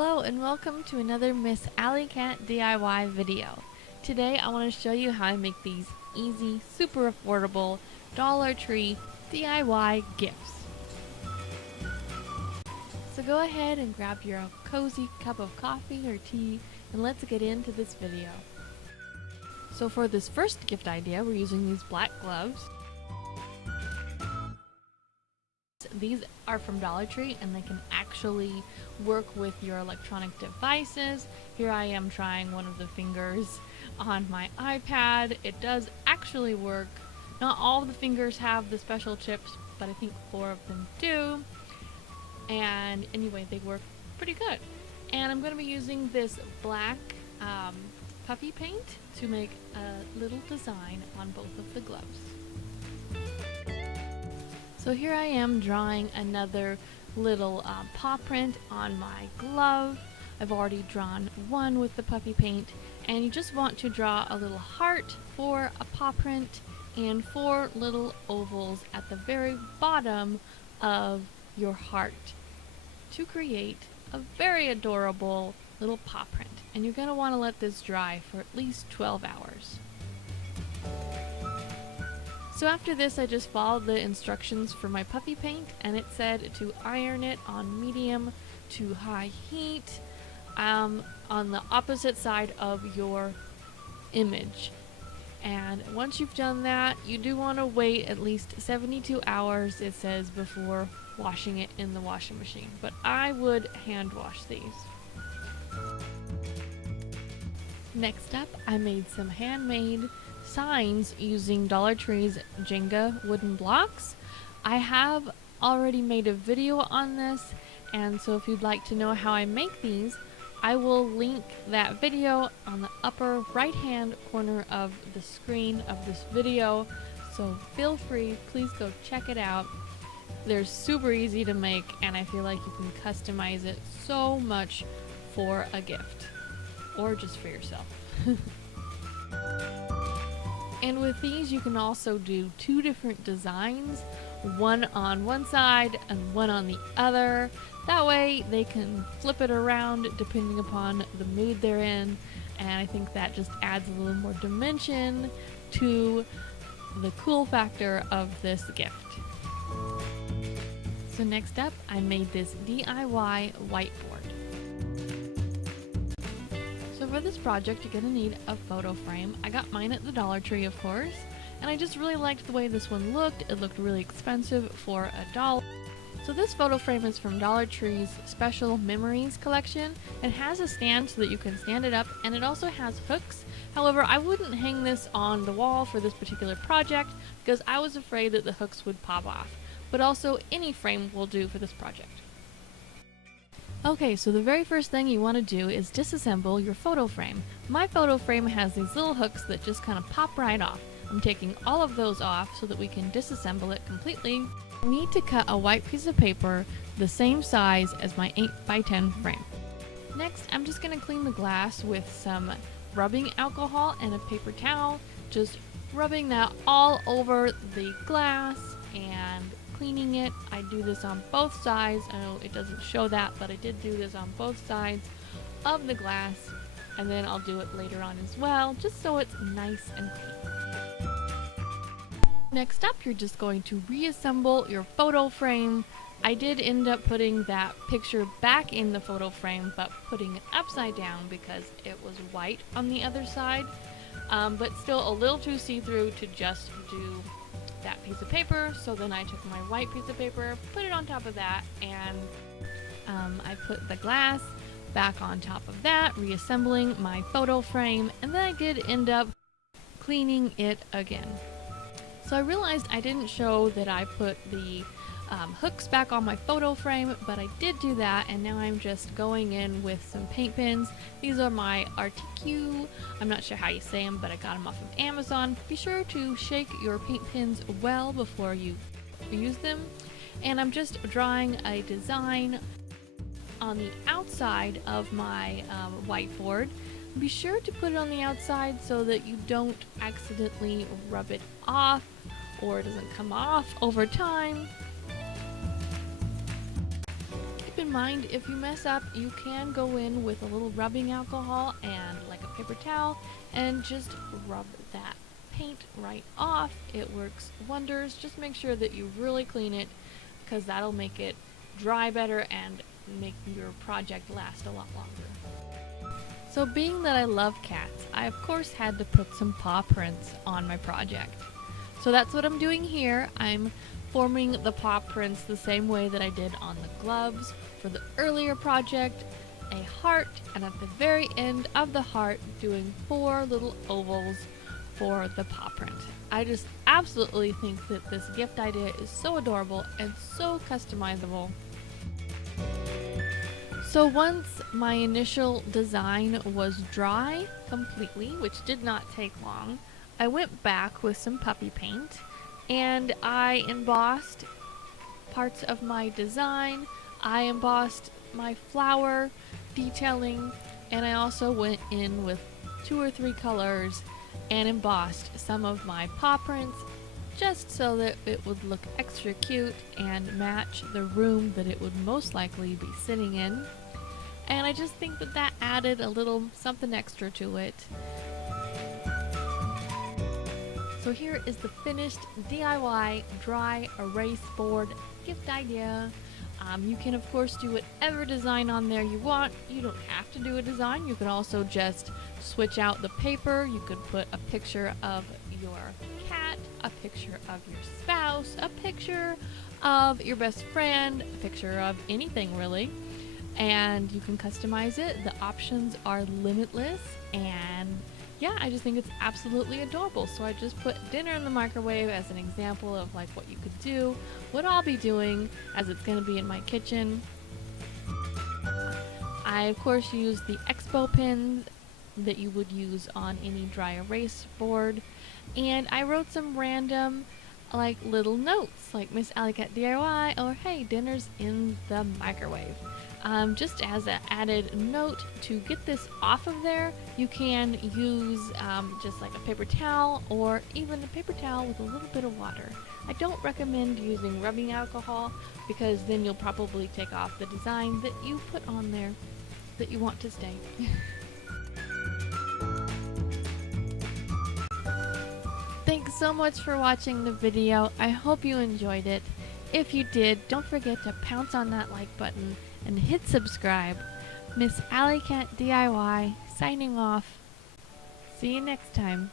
Hello and welcome to another Miss Alley Cat DIY video. Today I want to show you how I make these easy, super affordable Dollar Tree DIY gifts. So go ahead and grab your cozy cup of coffee or tea and let's get into this video. So for this first gift idea, we're using these black gloves. These are from Dollar Tree and they can actually work with your electronic devices. Here I am trying one of the fingers on my iPad. It does actually work. Not all of the fingers have the special chips, but I think 4 of them do. And anyway, they work pretty good. And I'm going to be using this black puffy paint to make a little design on both of the gloves. So here I am drawing another little paw print on my glove. I've already drawn one with the puffy paint, and you just want to draw a little heart for a paw print and 4 little ovals at the very bottom of your heart to create a very adorable little paw print. And you're going to want to let this dry for at least 12 hours. So after this, I just followed the instructions for my puffy paint, and it said to iron it on medium to high heat on the opposite side of your image. And once you've done that, you do want to wait at least 72 hours, it says, before washing it in the washing machine. But I would hand wash these. Next up, I made some handmade signs using Dollar Tree's Jenga wooden blocks. I have already made a video on this, and so if you'd like to know how I make these, I will link that video on the upper right hand corner of the screen of this video, so feel free, please go check it out. They're super easy to make, and I feel like you can customize it so much for a gift or just for yourself. And with these, you can also do 2 different designs, one on one side and one on the other. That way they can flip it around depending upon the mood they're in, and I think that just adds a little more dimension to the cool factor of this gift. So next up, I made this DIY whiteboard. So for this project, you're going to need a photo frame. I got mine at the Dollar Tree, of course, and I just really liked the way this one looked. It looked really expensive for $1. So this photo frame is from Dollar Tree's Special Memories collection. It has a stand so that you can stand it up, and it also has hooks. However, I wouldn't hang this on the wall for this particular project because I was afraid that the hooks would pop off. But also, any frame will do for this project. Okay, so the very first thing you want to do is disassemble your photo frame. My photo frame has these little hooks that just kind of pop right off. I'm taking all of those off so that we can disassemble it completely. I need to cut a white piece of paper the same size as my 8x10 frame. Next, I'm just going to clean the glass with some rubbing alcohol and a paper towel, just rubbing that all over the glass and cleaning it. I do this on both sides. I know it doesn't show that, but I did do this on both sides of the glass, and then I'll do it later on as well, just so it's nice and clean. Next up, you're just going to reassemble your photo frame. I did end up putting that picture back in the photo frame, but putting it upside down because it was white on the other side, but still a little too see-through to just do that piece of paper. So then I took my white piece of paper, put it on top of that, and I put the glass back on top of that, reassembling my photo frame, and then I did end up cleaning it again. So I realized I didn't show that I put the hooks back on my photo frame, but I did do that, and now I'm just going in with some paint pens. These are my RTQ. I'm not sure how you say them, but I got them off of Amazon. Be sure to shake your paint pens well before you use them. And I'm just drawing a design on the outside of my whiteboard. Be sure to put it on the outside so that you don't accidentally rub it off or it doesn't come off over time. Keep in mind, if you mess up, you can go in with a little rubbing alcohol and like a paper towel and just rub that paint right off. It works wonders. Just make sure that you really clean it, because that'll make it dry better and make your project last a lot longer. So being that I love cats, I of course had to put some paw prints on my project. So that's what I'm doing here. I'm forming the paw prints the same way that I did on the gloves for the earlier project, a heart, and at the very end of the heart doing 4 little ovals for the paw print. I just absolutely think that this gift idea is so adorable and so customizable. So once my initial design was dry completely, which did not take long, I went back with some puppy paint and I embossed parts of my design. I embossed my flower detailing, and I also went in with 2 or 3 colors and embossed some of my paw prints just so that it would look extra cute and match the room that it would most likely be sitting in. And I just think that that added a little something extra to it. So here is the finished DIY dry erase board gift idea. You can of course do whatever design on there you want. You don't have to do a design. You could also just switch out the paper. You could put a picture of your cat, a picture of your spouse, a picture of your best friend, a picture of anything really. And you can customize it. The options are limitless, and yeah, I just think it's absolutely adorable. So I just put dinner in the microwave as an example of like what you could do, what I'll be doing as it's going to be in my kitchen. I of course used the expo pins that you would use on any dry erase board, and I wrote some random like little notes like Miss Alley Cat DIY or hey, dinner's in the microwave. Just as an added note, to get this off of there, you can use just like a paper towel or even a paper towel with a little bit of water. I don't recommend using rubbing alcohol because then you'll probably take off the design that you put on there that you want to stay. Thanks so much for watching the video. I hope you enjoyed it. If you did, don't forget to pounce on that like button and hit subscribe. Miss Alley Cat DIY signing off. See you next time.